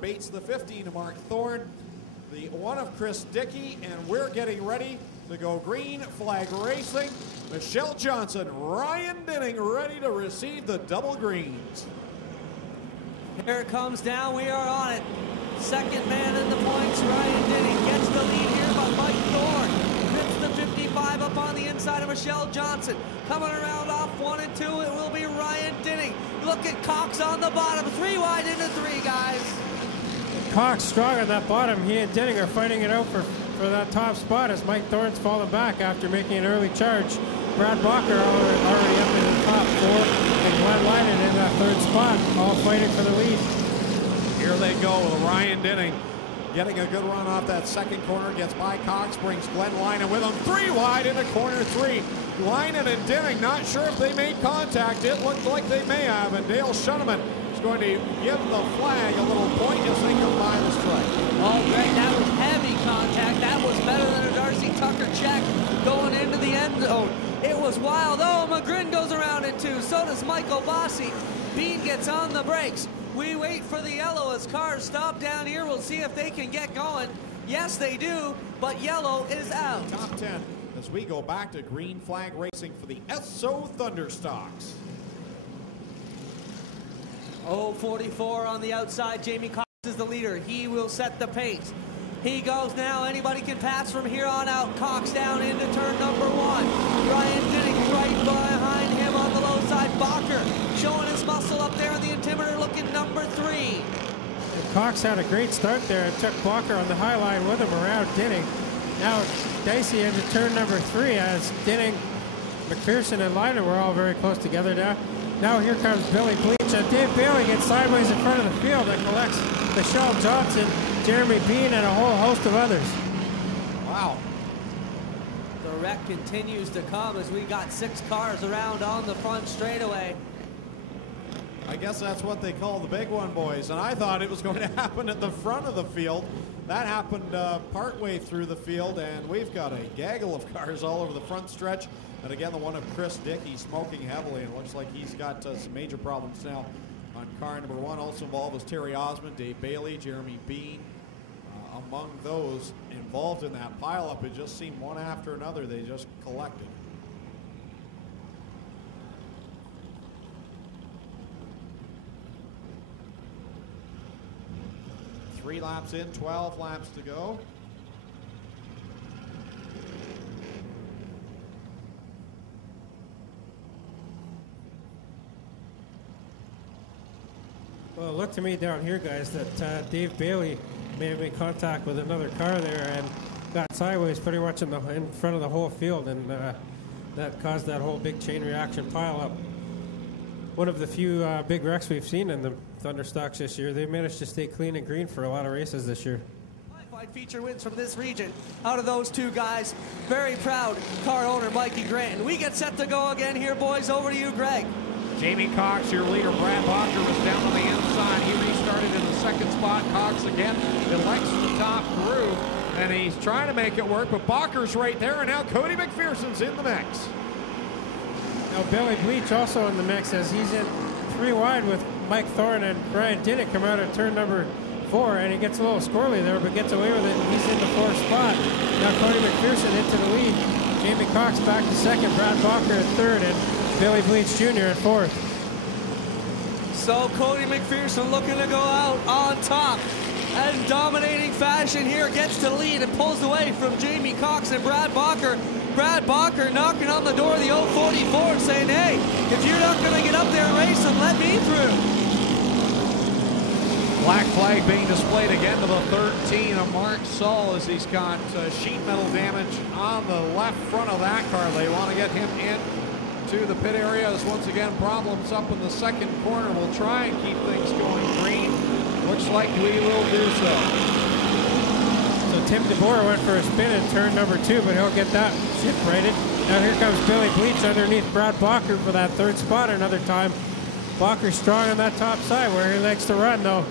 Bates the 15 to Mark Thorne, the 1 of Chris Dickey, and we're getting ready to go green flag racing. Michelle Johnson, Ryan Dinning ready to receive the double greens. Here it comes down, we are on it. Second man in the points, Ryan Dinning gets the lead here by Mike Thorne. Grips the 55 up on the inside of Michelle Johnson. Coming around off 1 and 2, it will be Ryan Dinning. Look at Cox on the bottom, 3 wide into 3, guys. Cox strong on that bottom. He and Dinning are fighting it out for that top spot as Mike Thorne's fallen back after making an early charge. Brad Bacher already up in the top 4, and Glenn Leiden in that 3rd spot, all fighting for the lead. Here they go with Ryan Dinning getting a good run off that second corner, gets by Cox, brings Glenn Leiden with him, 3 wide into corner 3. Leiden and Dinning not sure if they made contact. It looked like they may have, and Dale Shuneman is going to give the flag a little point as they come by the strike. Oh, Greg, that was heavy contact. That was better than a Darcy Tucker check going into the end zone. It was wild. Oh, McGrin goes around in 2. So does Michael Bossi. Bean gets on the brakes. We wait for the yellow as cars stop down here. We'll see if they can get going. Yes, they do, but yellow is out. Top 10 as we go back to green flag racing for the SO Thunderstocks. 044 on the outside. Jamie Cox is the leader. He will set the pace. He goes now. Anybody can pass from here on out. Cox down into turn number 1. Ryan Dinning right behind him on the low side. Bacher showing his muscle up there in the Intimidator, looking number 3. And Cox had a great start there and took Bacher on the high line with him around Dinning. Now dicey into turn number 3 as Dinning, McPherson, and Leiden were all very close together now. Now here comes Billy Bleach, and Dave Bailey gets sideways in front of the field and collects Michelle Johnson, Jeremy Bean, and a whole host of others. Wow. The wreck continues to come as we got 6 cars around on the front straightaway. I guess that's what they call the big one, boys. And I thought it was going to happen at the front of the field. That happened partway through the field, and we've got a gaggle of cars all over the front stretch. And again, the 1 of Chris Dickey smoking heavily, and it looks like he's got some major problems now on car number 1. Also involved is Terry Osmond, Dave Bailey, Jeremy Bean. Among those involved in that pileup, it just seemed one after another they just collected. Three laps in, 12 laps to go. Well, it looked to me down here, guys, that Dave Bailey may have made contact with another car there and got sideways pretty much in front of the whole field, and that caused that whole big chain reaction pile up. One of the few big wrecks we've seen in the Thunderstocks this year. They managed to stay clean and green for a lot of races this year. Qualified feature wins from this region. Out of those 2 guys, very proud car owner Mikey Grant. And we get set to go again here, boys. Over to you, Greg. Jamie Cox, your leader. Brad Bacher was down on the inside. He restarted in the 2nd spot. Cox again elects the top groove, and he's trying to make it work, but Bacher's right there, and now Cody McPherson's in the mix. Now Billy Bleach also in the mix as he's in 3 wide with Mike Thorne and Ryan Dinning come out at turn number 4, and he gets a little squirrely there, but gets away with it, and he's in the 4th spot. Now Cody McPherson into the lead. Jamie Cox back to 2nd, Brad Bacher at 3rd, and Billy Bleach Jr. at 4th. So Cody McPherson looking to go out on top and dominating fashion here, gets to lead and pulls away from Jamie Cox and Brad Bacher. Brad Bacher knocking on the door of the 044 and saying, hey, if you're not going to get up there and race them, let me through. Black flag being displayed again to the 13 of Mark Saul as he's got sheet metal damage on the left front of that car. They want to get him in to the pit area as once again problems up in the 2nd corner. We'll try and keep things going green. Looks like we will do so. So Tim DeBoer went for a spin in turn number 2, but he'll get that ship righted. Now here comes Billy Bleach underneath Brad Bacher for that 3rd spot another time. Bacher strong on that top side where he likes to run though.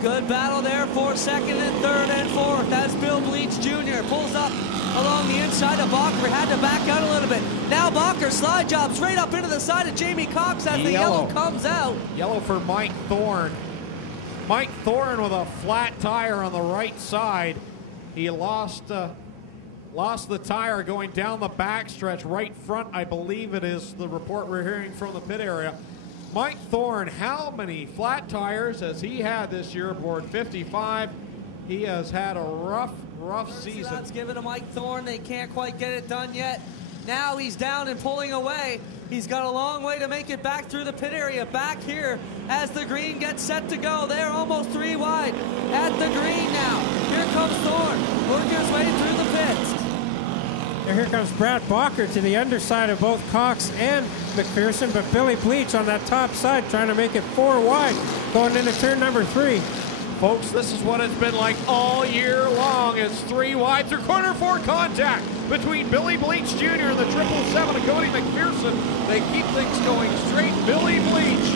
Good battle there for 2nd and 3rd and 4th as Bill Bleach Jr. pulls up along the inside of Bacher. Had to back out a little bit. Now Bacher slide jobs right up into the side of Jamie Cox as the yellow comes out. Yellow for Mike Thorne. Mike Thorne with a flat tire on the right side. He lost the tire going down the backstretch, right front, I believe it is the report we're hearing from the pit area. Mike Thorne, how many flat tires has he had this year aboard 55? He has had a rough season. That's given to Mike Thorne. They can't quite get it done yet. Now he's down and pulling away. He's got a long way to make it back through the pit area. Back here as the green gets set to go. They're almost 3 wide at the green now. Here comes Thorne, working his way through the pits. And here comes Brad Bacher to the underside of both Cox and McPherson, but Billy Bleach on that top side trying to make it 4 wide going into turn number 3. Folks, this is what it's been like all year long. It's 3 wide through corner 4 contact between Billy Bleach Jr. and the 777 of Cody McPherson. They keep things going straight. Billy Bleach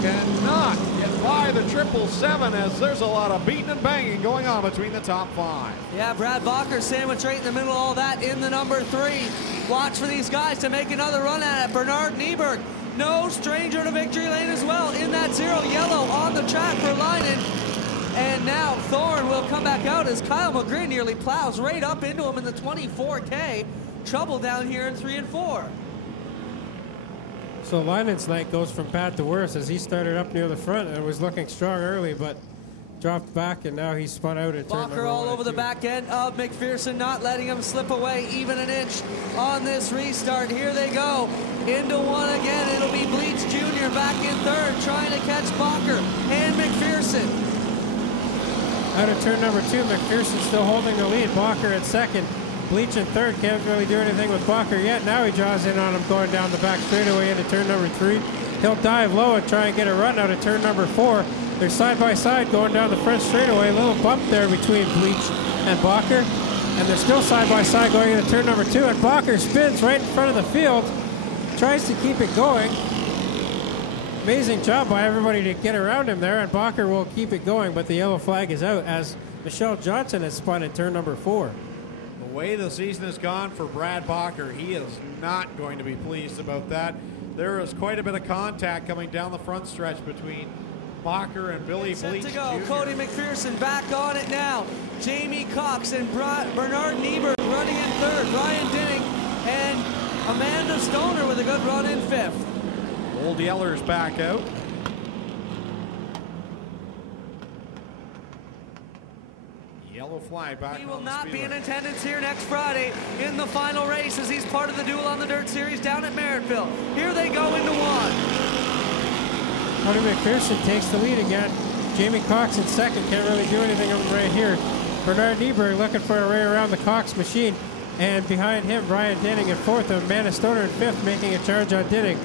cannot get by the 777 as there's a lot of beating and banging going on between the top 5. Yeah, Brad Bacher sandwiched right in the middle of all that in the number 3. Watch for these guys to make another run at it. Bernard Nieberg, no stranger to victory lane as well in that 0 yellow on the track for Leinen. And now Thorne will come back out as Kyle McGrin nearly plows right up into him in the 24K. Trouble down here in 3 and 4. So Leinen's night goes from bad to worse as he started up near the front and was looking strong early, but dropped back, and now he's spun out at turn number 1 Bacher all over the back end of McPherson, not letting him slip away even an inch on this restart. Here they go into 1 again. It'll be Bleach Jr. back in 3rd, trying to catch Bacher and McPherson. Out of turn number 2, McPherson still holding the lead. Bacher at 2nd. Bleach in 3rd. Can't really do anything with Bacher yet. Now he draws in on him going down the back straightaway into turn number 3. He'll dive low and try and get a run out of turn number 4. They're side by side going down the front straightaway. A little bump there between Bleach and Bacher. And they're still side by side going into turn number 2. And Bacher spins right in front of the field. Tries to keep it going. Amazing job by everybody to get around him there, and Bacher will keep it going, but the yellow flag is out as Michelle Johnson has spun at turn number 4. The way the season has gone for Brad Bacher, he is not going to be pleased about that. There is quite a bit of contact coming down the front stretch between Bacher and Billy Bleach Set to go. Jr. Cody McPherson back on it now. Jamie Cox and Bernard Nieberg running in 3rd. Ryan Dinning and Amanda Stoner with a good run in 5th. Old Yeller's back out. Yellow flag back. He will not be in attendance here next Friday in the final race as he's part of the Duel on the Dirt series down at Merrittville. Here they go into 1. Cody McPherson takes the lead again. Jamie Cox in 2nd. Can't really do anything right here. Bernard Nieberg looking for a way around the Cox machine. And behind him, Ryan Dinning in 4th and Amanda Stoner in 5th, making a charge on Dinning.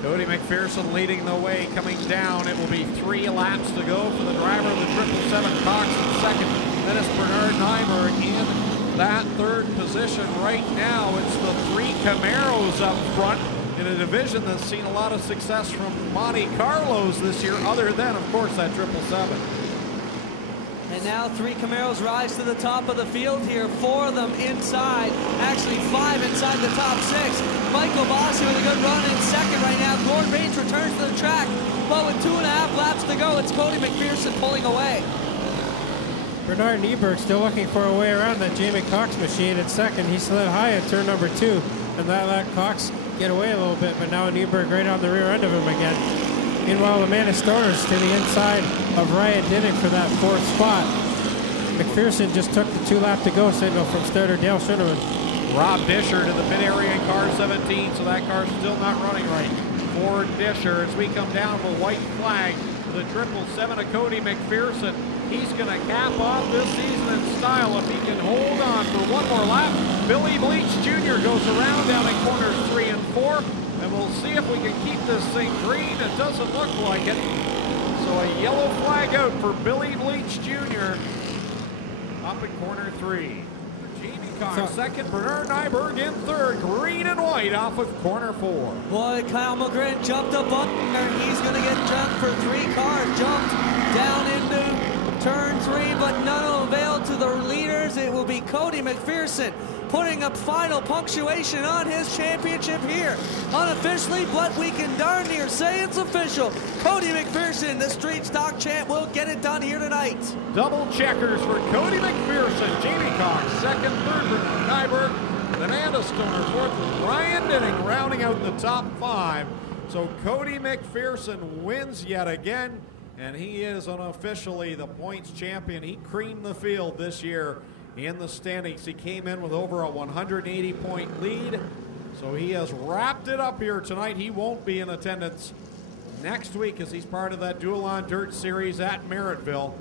Cody McPherson leading the way, coming down. It will be 3 laps to go for the driver of the 777, Cox in 2nd. Then it's Bernard Nieberg in that 3rd position right now. It's the 3 Camaros up front in a division that's seen a lot of success from Monte Carlos this year, other than, of course, that 777. And now 3 Camaros rise to the top of the field here. 4 of them inside, actually 5 inside the top 6. Michael Bossi with a good run in 2nd right now. Gordon Bates returns to the track, but with 2.5 laps to go, it's Cody McPherson pulling away. Bernard Nieberg still looking for a way around that Jamie Cox machine in 2nd. He slid high at turn number 2, and that let Cox get away a little bit, but now Nieberg right on the rear end of him again. Meanwhile, Amanda Stoner's to the inside of Ryan Dinning for that 4th spot. McPherson just took the 2-lap to go signal from starter Dale Shinneman. Rob Disher to the pit area in car 17, so that car's still not running right. For Disher, as we come down with a white flag for the 777 of Cody McPherson. He's going to cap off this season in style if he can hold on for 1 more lap. Billy Bleach Jr. goes around down in corners 3 and 4. And we'll see if we can keep this thing green. It doesn't look like it. So a yellow flag out for Billy Bleach Jr. up in corner 3. Jamie Cox 2nd, Bernard Nieberg in 3rd. Green and white off of corner 4. Boy, Kyle McGrin jumped up on there. He's going to get jumped for 3 cars. Jumped down into turn 3, but none of them availed to the leaders. It will be Cody McPherson putting a final punctuation on his championship here. Unofficially, but we can darn near say it's official. Cody McPherson, the street stock champ, will get it done here tonight. Double checkers for Cody McPherson. Jamie Cox, second, third for Nyberg. Amanda Stoner, fourth with Ryan Denning, rounding out the top 5. So Cody McPherson wins yet again, and he is unofficially the points champion. He creamed the field this year in the standings. He came in with over a 180-point lead, so he has wrapped it up here tonight. He won't be in attendance next week as he's part of that Duel on Dirt series at Merrittville.